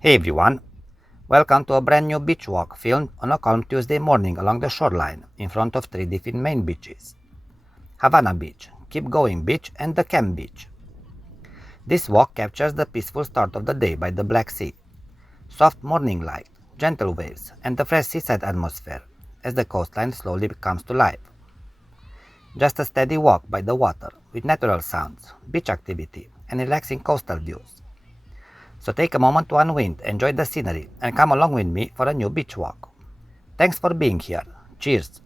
Hey everyone, welcome to a brand new beach walk filmed on a calm Tuesday morning along the shoreline in front of three different main beaches: Havana Beach, Keep Going Beach, and the Camp Beach. This walk captures the peaceful start of the day by the Black Sea, soft morning light, gentle waves, and the fresh seaside atmosphere as the coastline slowly comes to life. Just a steady walk by the water with natural sounds, beach activity, and relaxing coastal views. So take a moment to unwind, enjoy the scenery, and come along with me for a new beach walk. Thanks for being here. Cheers!